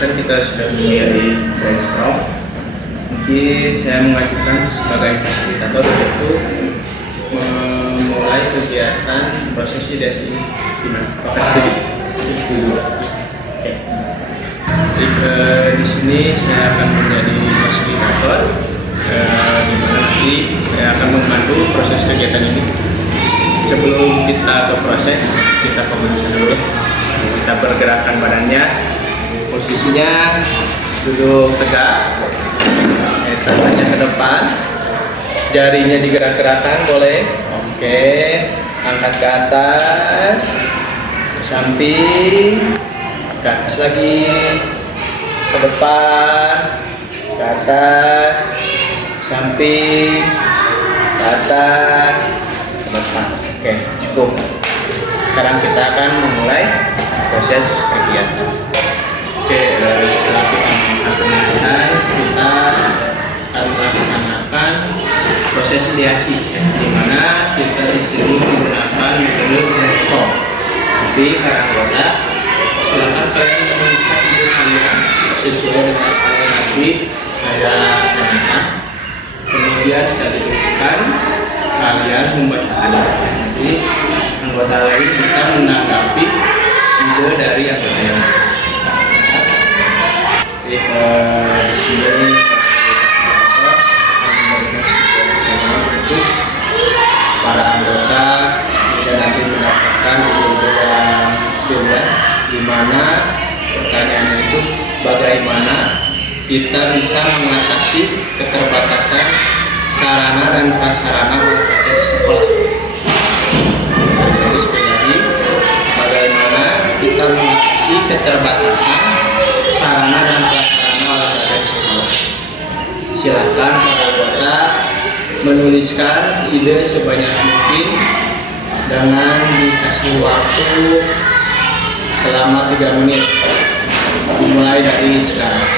barusan kita sudah mulai brainstorm. Mungkin saya mengajukan sebagai fasilitator yaitu memulai kegiatan proses ideasi ini. Gimana? Apakah setuju? Setuju. Oke. Jadi di sini saya akan menjadi fasilitator, di mana nanti saya akan memandu proses kegiatan ini. Sebelum kita ke proses, kita pemanasan dulu. Kita pergerakan badannya, posisinya duduk tegak, tangannya ke depan, jarinya digerak-gerakkan boleh. Oke, angkat ke atas, ke samping, ke atas lagi, ke depan, ke atas, ke samping, ke atas, ke depan. Oke, cukup. Sekarang kita akan memulai proses kegiatan. Oke, setelah kita melakukan pemanasan, kita akan melaksanakan proses ideasi, di mana kita disuruh menggunakan metode brainstorm. Nanti para anggota silakan kalian menuliskan ide kalian sesuai dengan apa yang nanti saya tanyakan. Kemudian setelah dituliskan, kalian membacakannya. Nanti anggota lain bisa menanggapi ide dari anggota yang lain. Di sini untuk para anggota sehingga nanti mendapatkan ide-ide yang beda, di mana pertanyaannya itu bagaimana kita bisa mengatasi keterbatasan sarana dan prasarana olahraga di sekolah. Jadi sekali lagi, bagaimana kita mengatasi keterbatasan sarana dan prasarana olahraga di sekolah. Silakan para anggota menuliskan ide sebanyak mungkin dengan dikasih waktu selama 3 menit dimulai dari sekarang.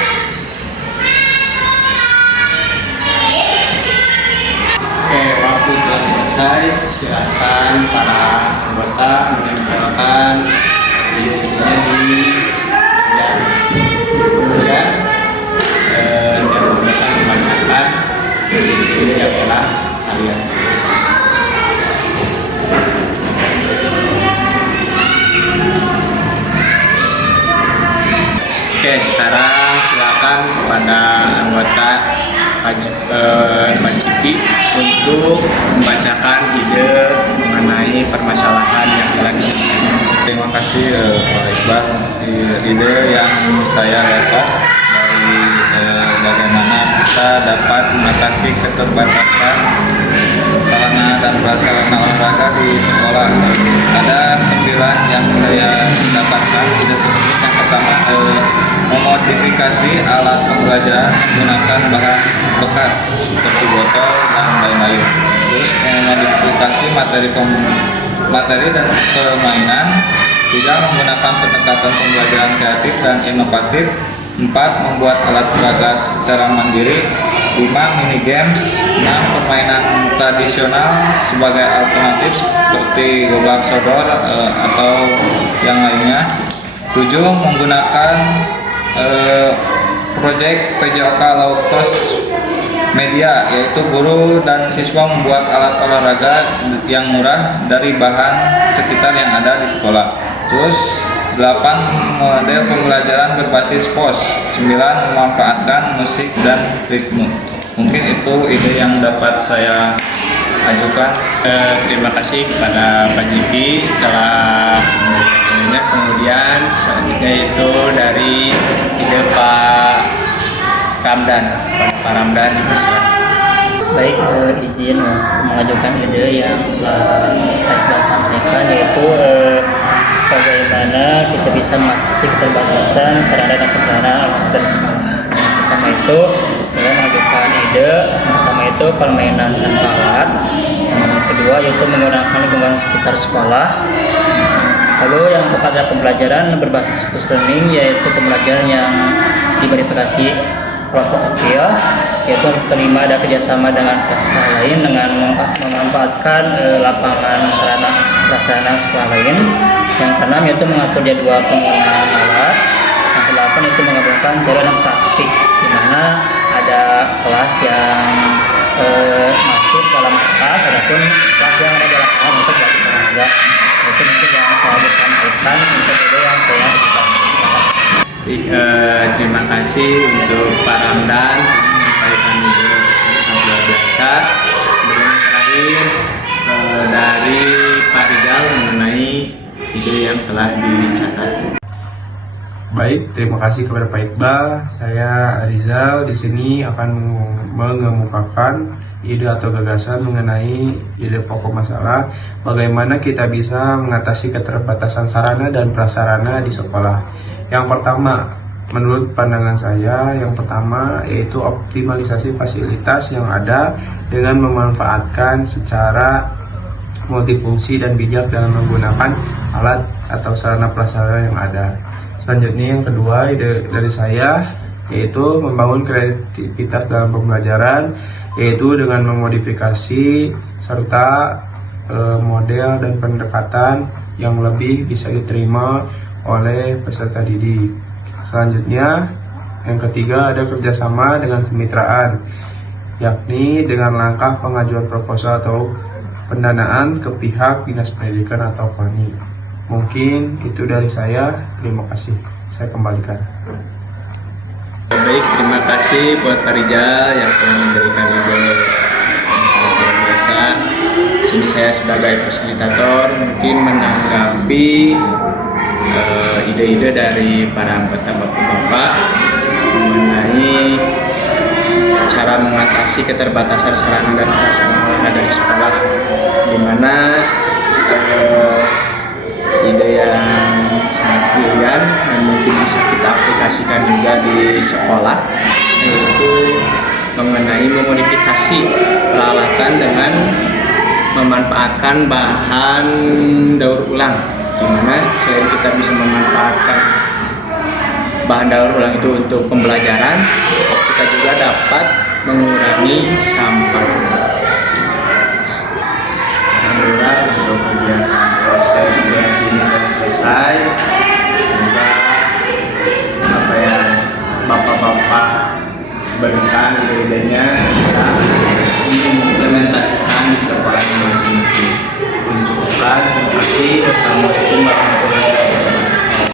Oke, waktu telah selesai. Silakan para anggota menempelkan ide-idenya di meja. Kemudian anggota membacakan ide yang telah kalian. Oke, sekarang silakan kepada anggota Pak Jiki untuk membacakan ide mengenai permasalahan yang telah disampaikan. Terima kasih Pak Iqbal. Ide yang saya dapat dari bagaimana kita dapat mengatasi keterbatasan sarana dan prasarana olahraga di sekolah. Ada 9 yang saya dapatkan ide tersebut. Yang pertama, memodifikasi alat pembelajaran menggunakan bahan bekas seperti botol dan lain-lain. Terus memodifikasi materi dan permainan, tidak menggunakan pendekatan pembelajaran kreatif dan inovatif. 4. Membuat alat peraga secara mandiri. 5. Mini games. 6. Permainan tradisional sebagai alternatif seperti gobak sodor atau yang lainnya. 7. Menggunakan proyek PJOK low cost media, yaitu guru dan siswa membuat alat olahraga yang murah dari bahan sekitar yang ada di sekolah. Terus 8. Model pembelajaran berbasis pos. 9. Memanfaatkan musik dan ritme. Mungkin itu ide yang dapat saya ajukan. Terima kasih kepada Pak Jiki telah memberikannya. Kemudian selanjutnya itu dari ide Pak Ramdan. Pak Ramdan dipersilakan. Baik, izin untuk mengajukan ide yang telah sampaikan, yaitu bagaimana kita bisa mengatasi keterbatasan sarana dan prasarana olahraga di sekolah. Pertama itu saya mengajukan ide pertama itu permainan tanpa alat. Yang kedua yaitu menggunakan lingkungan sekitar sekolah. Lalu yang kepada pembelajaran berbasis learning, yaitu pembelajaran yang dimodifikasi kelompok kecil, yaitu kelima ada kerjasama dengan sekolah lain dengan memanfaatkan lapangan sarana prasarana sekolah lain. Yang keenam yaitu mengatur jadwal penggunaan alat. Yang kedelapan lakukan itu menggabungkan teori dan praktik, di mana ada kelas yang masuk dalam kelas, adapun kelas yang ada di lapangan untuk belajar tenaga. Itu mungkin yang saya bisa sampaikan untuk ide yang saya lakukan. Terima kasih untuk Pak Ramdan menyampaikan ide yang luar biasa. Kemudian terakhir dari Pak Rizal mengenai ide yang telah dicatat. Baik, terima kasih kepada Pak Iqbal. Saya Rizal di sini akan mengemukakan ide atau gagasan mengenai ide pokok masalah bagaimana kita bisa mengatasi keterbatasan sarana dan prasarana di sekolah. Yang pertama, menurut pandangan saya, yang pertama yaitu optimalisasi fasilitas yang ada dengan memanfaatkan secara multifungsi dan bijak dalam menggunakan alat atau sarana prasarana yang ada. Selanjutnya yang kedua ide dari saya yaitu membangun kreativitas dalam pembelajaran, yaitu dengan memodifikasi serta model dan pendekatan yang lebih bisa diterima oleh peserta didik. Selanjutnya yang ketiga ada kerjasama dengan kemitraan, yakni dengan langkah pengajuan proposal atau pendanaan ke pihak Dinas Pendidikan atau KONI. Mungkin itu dari saya. Terima kasih. Saya kembalikan. Baik, terima kasih buat Pak Rizal yang telah memberikan ide yang sangat luar biasa. Di sini saya sebagai fasilitator mungkin menanggapi ide-ide dari para anggota bapak-bapak mengenai cara mengatasi keterbatasan sarana dan prasarana dari sekolah, di mana ide yang sangat brilian dan mungkin bisa kita aplikasikan juga di sekolah, yaitu mengenai memodifikasi peralatan dengan memanfaatkan bahan daur ulang, di mana selain kita bisa memanfaatkan bahan daur ulang itu untuk pembelajaran, kita juga dapat mengurangi sampah. Alhamdulillah untuk kegiatan proses kreasi ini telah selesai. Semoga apa yang bapak-bapak berikan ide-idenya bisa